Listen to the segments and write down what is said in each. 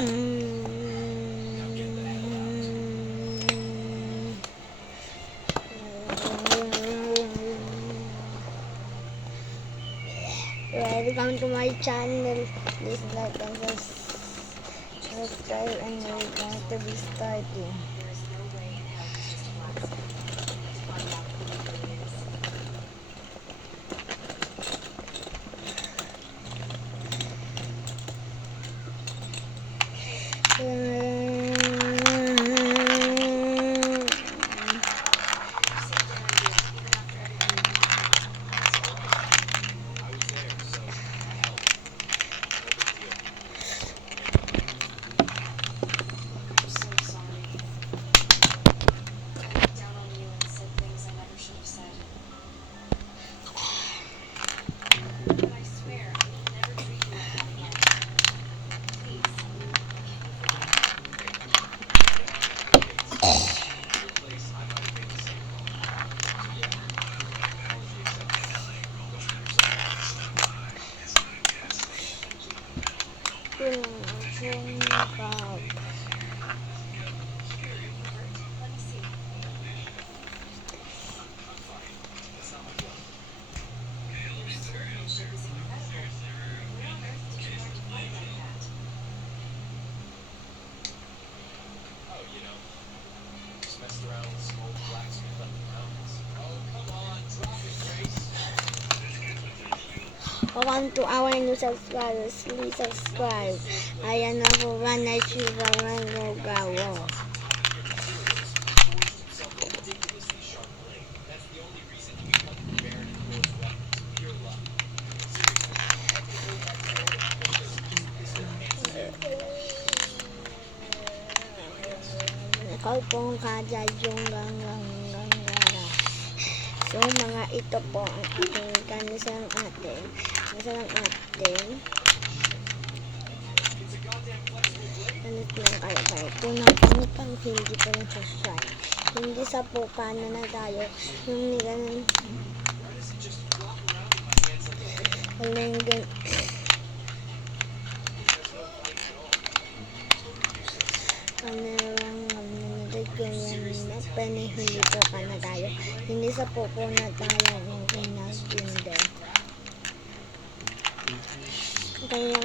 Welcome to my channel. Please like and subscribe, and we're going to be starting. Welcome to our new subscribers. Please subscribe. Ayan na po ba na Shivaman Gawo. Ikaw pong kadyayong ganggara. So mga ito po ang ating kanisang atin. Ganit lang kayo kayo. Kung nakikipang hindi pa rin subscribe. Hindi sa po paano na tayo. Yung ganun. Hindi po pa na tayo. Hindi sa po na tayo ang pinag-gender. Kaya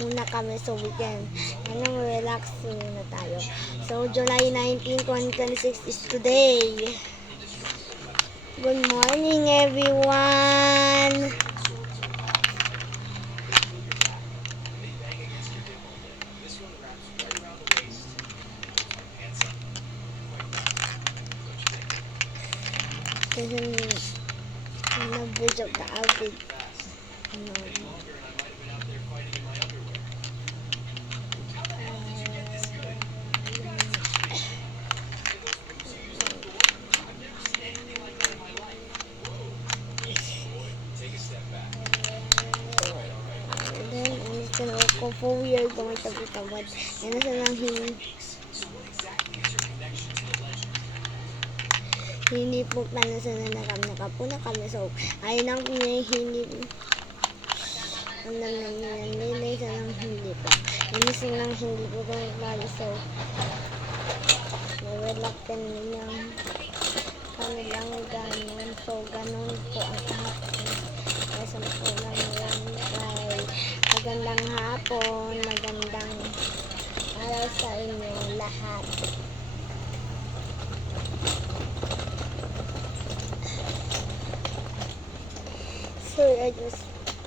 muna kami sa weekend. Relax muna tayo. So, July 19, 2026 is today. Good morning, everyone! Nag-video ka agad. Kung 4 years kung may tagutawad yan na silang hindi po paano sa nakapuna kami so ay nang hindi ang naman nilay sa nang hindi po hindi silang hindi po kung lalo so reluctant nilang kanilang ganun so ganun po ang hapon kasi po lang yan ay magandang hapon, magandang araw sa inyong lahat. So I just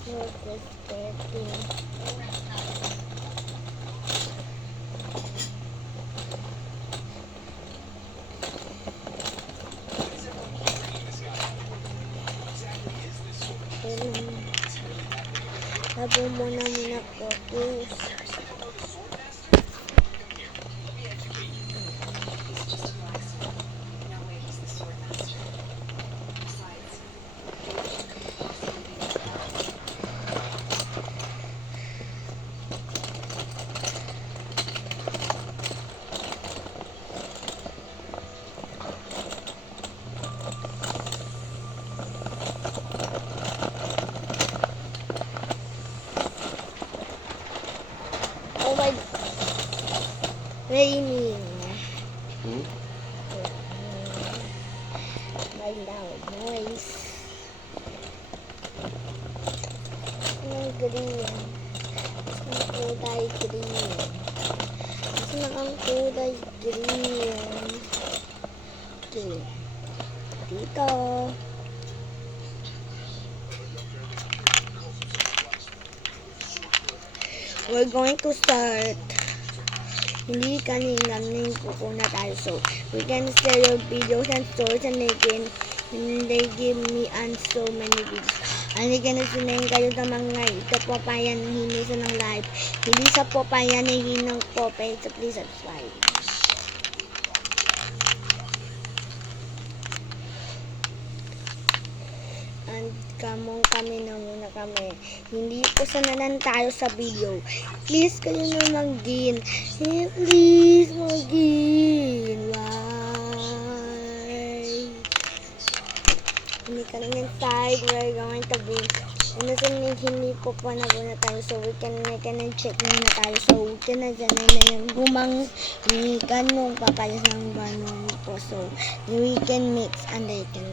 wrote this 13. Labo muna po, please. Oh my Raining. Hmm? My loud noise. Ang green. Ang kulay green. Kasi ang kulay green. Okay. Dito. We're going to start. Hindi kanin kuko na tayo. So, we can share your videos and stories and they give me and so many videos. Hindi ka na sinayin kayo sa mga ito po pa yan hindi sa ng live. Hindi sa po pa yan hindi ng po pa. So, please subscribe. And kami na muna kami. Hindi po sanalan tayo sa video. Please kayo na mag-in. Please mag-in. Why? Hindi ka lang inside. We're going to be hindi po pa na muna tayo. So we can check muna tayo. So we can na yung gumang ganong papalas ng ganong po. So we can mix and they can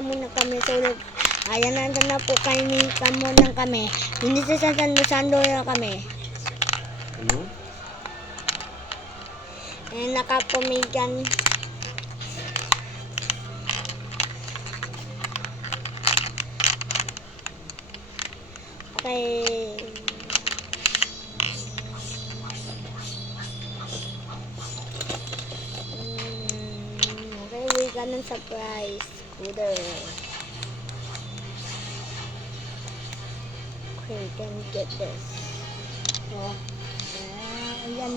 muna kami. So, ayan na po kami kamunan kami. Hindi sa sando na kami. Ano? Ayan, nakapumigan. Okay. Okay, we got a surprise. Scooter. Okay, can get this. Ayan.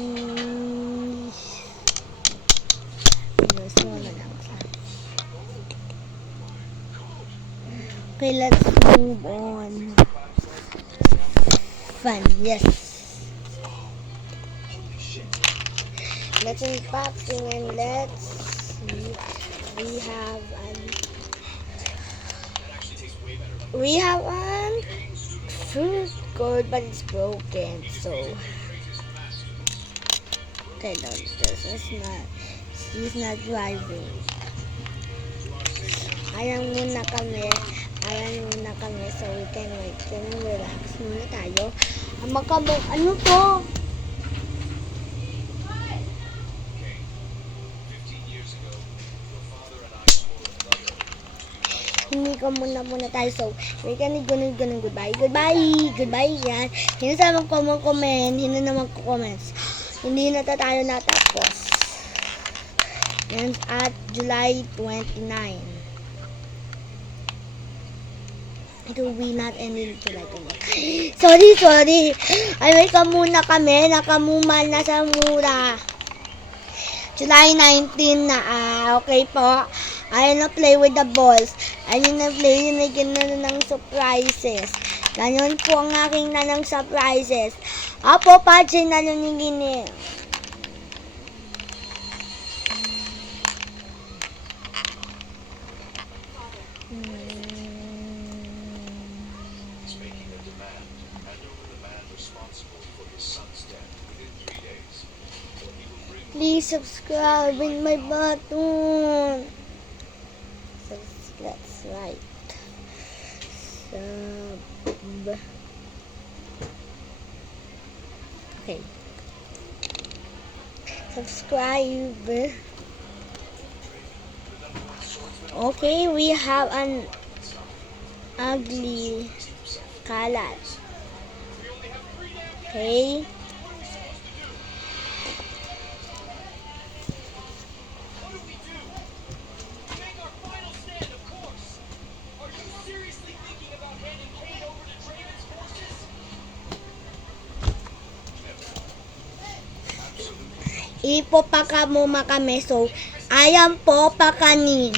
So na lang siya. Okay, let's move on. Fun, yes. Let's unboxing and let's see. We have one fruit code, but it's broken. So, okay, no, he's not driving. Ayan muna kami. So we can wait. Can relax muna tayo. Ano to? Hindi ko muna tayo. So, we can ganun, goodbye. Yan. Hindi sa mga comment. Hindi naman comments. Hindi na tayo natapos. And at July 29. It will be not ending July 29. Sorry. Ay, may kami. Nakamumal na sa mura. July 19 na. Okay po. Ayun na play with the balls. Ayun na play. Yun na ng surprises. Ganyan po ang aking nanang surprises. Apo, pache na nung gini. Please subscribe with my button. So that's right. Okay. Subscribe. Okay, we have an ugly kalat. Okay. Ipo pa ka mo makame. So, ayan po pa kanin.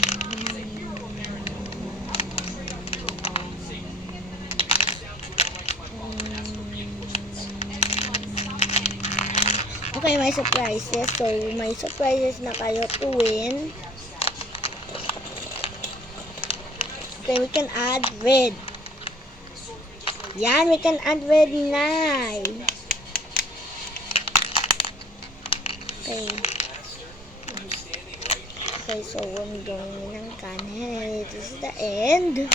Okay, may surprises. So, may surprises na kayo to win. Okay, we can add red. Yan, we can add with knife. Okay. Okay, so I'm going ng can. Hey, this is the end.